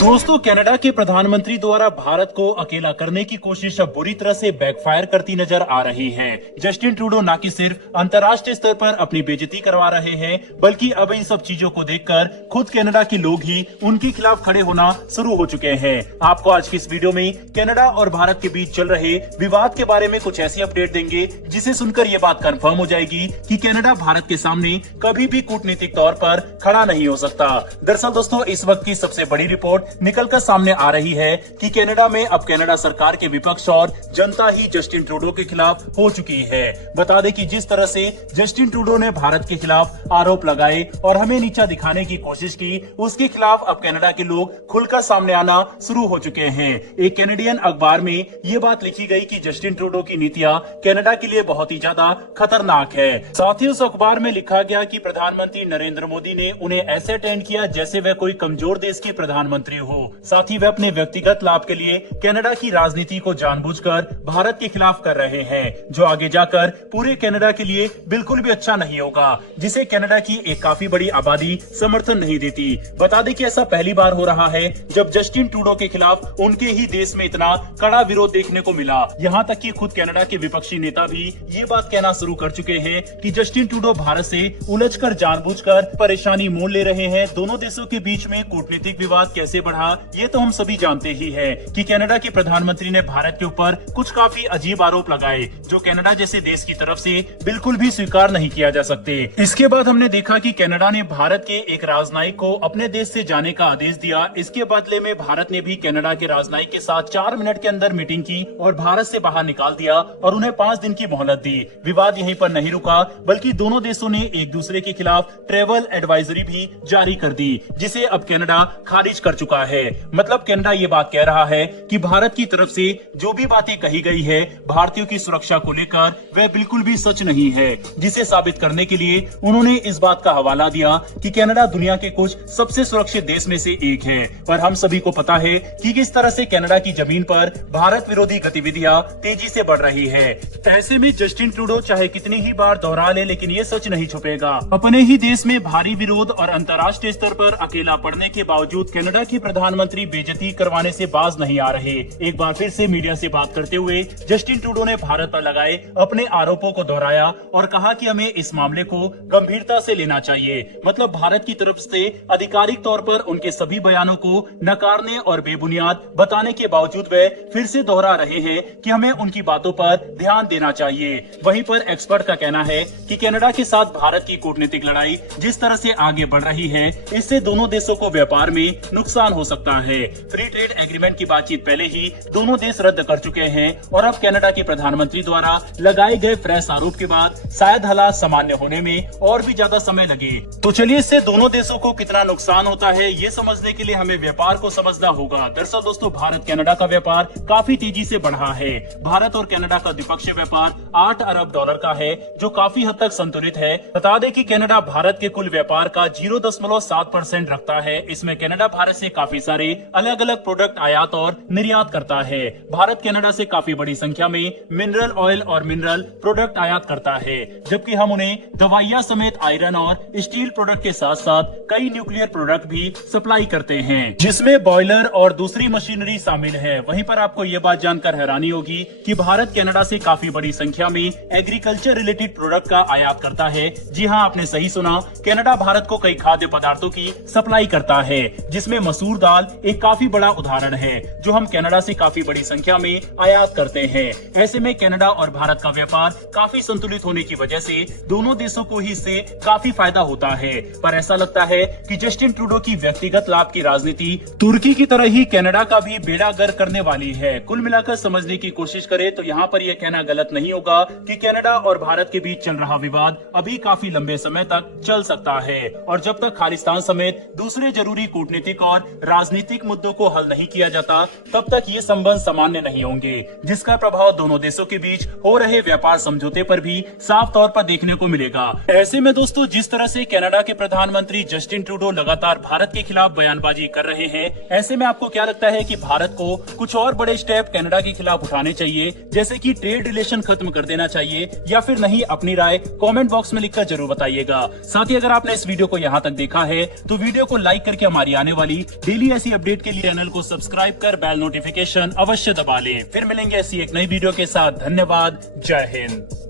दोस्तों, कनाडा के प्रधानमंत्री द्वारा भारत को अकेला करने की कोशिश अब बुरी तरह से बैकफायर करती नजर आ रही है। जस्टिन ट्रूडो न कि सिर्फ अंतर्राष्ट्रीय स्तर पर अपनी बेइज्जती करवा रहे हैं, बल्कि अब इन सब चीजों को देखकर खुद कनाडा के लोग ही उनके खिलाफ खड़े होना शुरू हो चुके हैं। आपको आज की इस वीडियो में कनाडा और भारत के बीच चल रहे विवाद के बारे में कुछ ऐसी अपडेट देंगे जिसे सुनकर ये बात कंफर्म हो जाएगी कि कनाडा भारत के सामने कभी भी कूटनीतिक तौर पर खड़ा नहीं हो सकता। दरअसल दोस्तों, इस वक्त की सबसे बड़ी रिपोर्ट निकलकर सामने आ रही है कि कनाडा में अब कनाडा सरकार के विपक्ष और जनता ही जस्टिन ट्रूडो के खिलाफ हो चुकी है। बता दें कि जिस तरह से जस्टिन ट्रूडो ने भारत के खिलाफ आरोप लगाए और हमें नीचा दिखाने की कोशिश की, उसके खिलाफ अब कनाडा के लोग खुलकर सामने आना शुरू हो चुके हैं। एक कैनेडियन अखबार में ये बात लिखी गई कि जस्टिन ट्रूडो की नीतियां कनाडा के लिए बहुत ही ज्यादा खतरनाक है। साथ ही उस अखबार में लिखा गया कि प्रधानमंत्री नरेंद्र मोदी ने उन्हें ऐसे अटेंड किया जैसे वह कोई कमजोर देश के प्रधानमंत्री हो। साथ ही वे अपने व्यक्तिगत लाभ के लिए कनाडा की राजनीति को जानबूझकर भारत के खिलाफ कर रहे हैं, जो आगे जाकर पूरे कनाडा के लिए बिल्कुल भी अच्छा नहीं होगा, जिसे कनाडा की एक काफी बड़ी आबादी समर्थन नहीं देती। बता दें कि ऐसा पहली बार हो रहा है जब जस्टिन ट्रूडो के खिलाफ उनके ही देश में इतना कड़ा विरोध देखने को मिला। यहाँ तक कि खुद कनाडा के विपक्षी नेता भी ये बात कहना शुरू कर चुके हैं कि जस्टिन ट्रूडो भारत से उलझकर जानबूझकर परेशानी मोल ले रहे हैं। दोनों देशों के बीच में कूटनीतिक विवाद कैसे बढ़ा, ये तो हम सभी जानते ही हैं कि कनाडा के प्रधानमंत्री ने भारत के ऊपर कुछ काफी अजीब आरोप लगाए, जो कनाडा जैसे देश की तरफ से बिल्कुल भी स्वीकार नहीं किया जा सकते। इसके बाद हमने देखा कि कनाडा ने भारत के एक राजनयिक को अपने देश से जाने का आदेश दिया। इसके बदले में भारत ने भी कनाडा के राजनयिक के साथ 4 मिनट के अंदर मीटिंग की और भारत से बाहर निकाल दिया और उन्हें 5 दिन की मोहलत दी। विवाद यहीं पर नहीं रुका, बल्कि दोनों देशों ने एक दूसरे के खिलाफ ट्रेवल एडवाइजरी भी जारी कर दी, जिसे अब कनाडा खारिज कर चुका है। मतलब कनाडा ये बात कह रहा है कि भारत की तरफ से जो भी बातें कही गई है भारतीयों की सुरक्षा को लेकर, वह बिल्कुल भी सच नहीं है, जिसे साबित करने के लिए उन्होंने इस बात का हवाला दिया कि कनाडा दुनिया के कुछ सबसे सुरक्षित देश में से एक है। पर हम सभी को पता है कि किस तरह से कनाडा की जमीन पर भारत विरोधी गतिविधियां तेजी से बढ़ रही है। ऐसे में जस्टिन ट्रूडो चाहे कितनी ही बार दोहरा ले, लेकिन ये सच नहीं छुपेगा। अपने ही देश में भारी विरोध और अंतर्राष्ट्रीय स्तर पर अकेला पड़ने के बावजूद कनाडा के प्रधानमंत्री बेइज्जती करवाने से बाज नहीं आ रहे। एक बार फिर से मीडिया से बात करते हुए जस्टिन ट्रूडो ने भारत पर लगाए अपने आरोपों को दोहराया और कहा कि हमें इस मामले को गंभीरता से लेना चाहिए। मतलब भारत की तरफ से आधिकारिक तौर पर उनके सभी बयानों को नकारने और बेबुनियाद बताने के बावजूद वे फिर से दोहरा रहे हैं कि हमें उनकी बातों पर ध्यान देना चाहिए। वहीं पर एक्सपर्ट का कहना है कि कनाडा के साथ भारत की कूटनीतिक लड़ाई जिस तरह से आगे बढ़ रही है, इससे दोनों देशों को व्यापार में नुकसान हो सकता है। फ्री ट्रेड एग्रीमेंट की बातचीत पहले ही दोनों देश रद्द कर चुके हैं और अब कनाडा के प्रधानमंत्री द्वारा लगाए गए फ्रेश आरोप के बाद शायद हालात सामान्य होने में और भी ज्यादा समय लगे। तो चलिए, इससे दोनों देशों को कितना नुकसान होता है ये समझने के लिए हमें व्यापार को समझना होगा। दरअसल दोस्तों, भारत कनाडा का व्यापार काफी तेजी से बढ़ा है। भारत और कनाडा का द्विपक्षीय व्यापार $8 अरब का है, जो काफी हद तक संतुलित है। बता दें कि कनाडा भारत के कुल व्यापार का 0.7% रखता है। इसमें कनाडा भारत से काफी सारे अलग अलग प्रोडक्ट आयात और निर्यात करता है। भारत कनाडा से काफी बड़ी संख्या में मिनरल ऑयल और मिनरल प्रोडक्ट आयात करता है, जबकि हम उन्हें दवाइयां समेत आयरन और स्टील प्रोडक्ट के साथ साथ कई न्यूक्लियर प्रोडक्ट भी सप्लाई करते हैं, जिसमें बॉयलर और दूसरी मशीनरी शामिल है। वहीं पर आपको ये बात जानकर हैरानी होगी कि भारत कनाडा से काफी बड़ी संख्या में एग्रीकल्चर रिलेटेड प्रोडक्ट का आयात करता है। जी हाँ, आपने सही सुना, कनाडा भारत को कई खाद्य पदार्थों की सप्लाई करता है, जिसमें मसूर दाल एक काफी बड़ा उदाहरण है, जो हम कनाडा से काफी बड़ी संख्या में आयात करते हैं। ऐसे में कनाडा और भारत का व्यापार काफी संतुलित होने की वजह से दोनों देशों को ही इससे काफी फायदा होता है। पर ऐसा लगता है कि जस्टिन ट्रूडो की व्यक्तिगत लाभ की राजनीति तुर्की की तरह ही कनाडा का भी बेड़ा गर्क करने वाली है। कुल मिलाकर समझने की कोशिश करें तो यहाँ पर यह कहना गलत नहीं होगा कि कनाडा और भारत के बीच चल रहा विवाद अभी काफी लंबे समय तक चल सकता है, और जब तक खालिस्तान समेत दूसरे जरूरी कूटनीतिक और राजनीतिक मुद्दों को हल नहीं किया जाता, तब तक ये संबंध सामान्य नहीं होंगे, जिसका प्रभाव दोनों देशों के बीच हो रहे व्यापार समझौते पर भी साफ तौर पर देखने को मिलेगा। ऐसे में दोस्तों, जिस तरह से कनाडा के प्रधानमंत्री जस्टिन ट्रूडो लगातार भारत के खिलाफ बयानबाजी कर रहे हैं, ऐसे में आपको क्या लगता है कि भारत को कुछ और बड़े स्टेप कनाडा के खिलाफ उठाने चाहिए, जैसे कि ट्रेड रिलेशन खत्म कर देना चाहिए या फिर नहीं? अपनी राय कमेंट बॉक्स में लिखकर जरूर बताइएगा। साथ ही अगर आपने इस वीडियो को यहाँ तक देखा है तो वीडियो को लाइक करके हमारी आने वाली डेली ऐसी अपडेट के लिए चैनल को सब्सक्राइब कर बेल नोटिफिकेशन अवश्य दबा लें। फिर मिलेंगे ऐसी एक नई वीडियो के साथ। धन्यवाद। जय हिंद।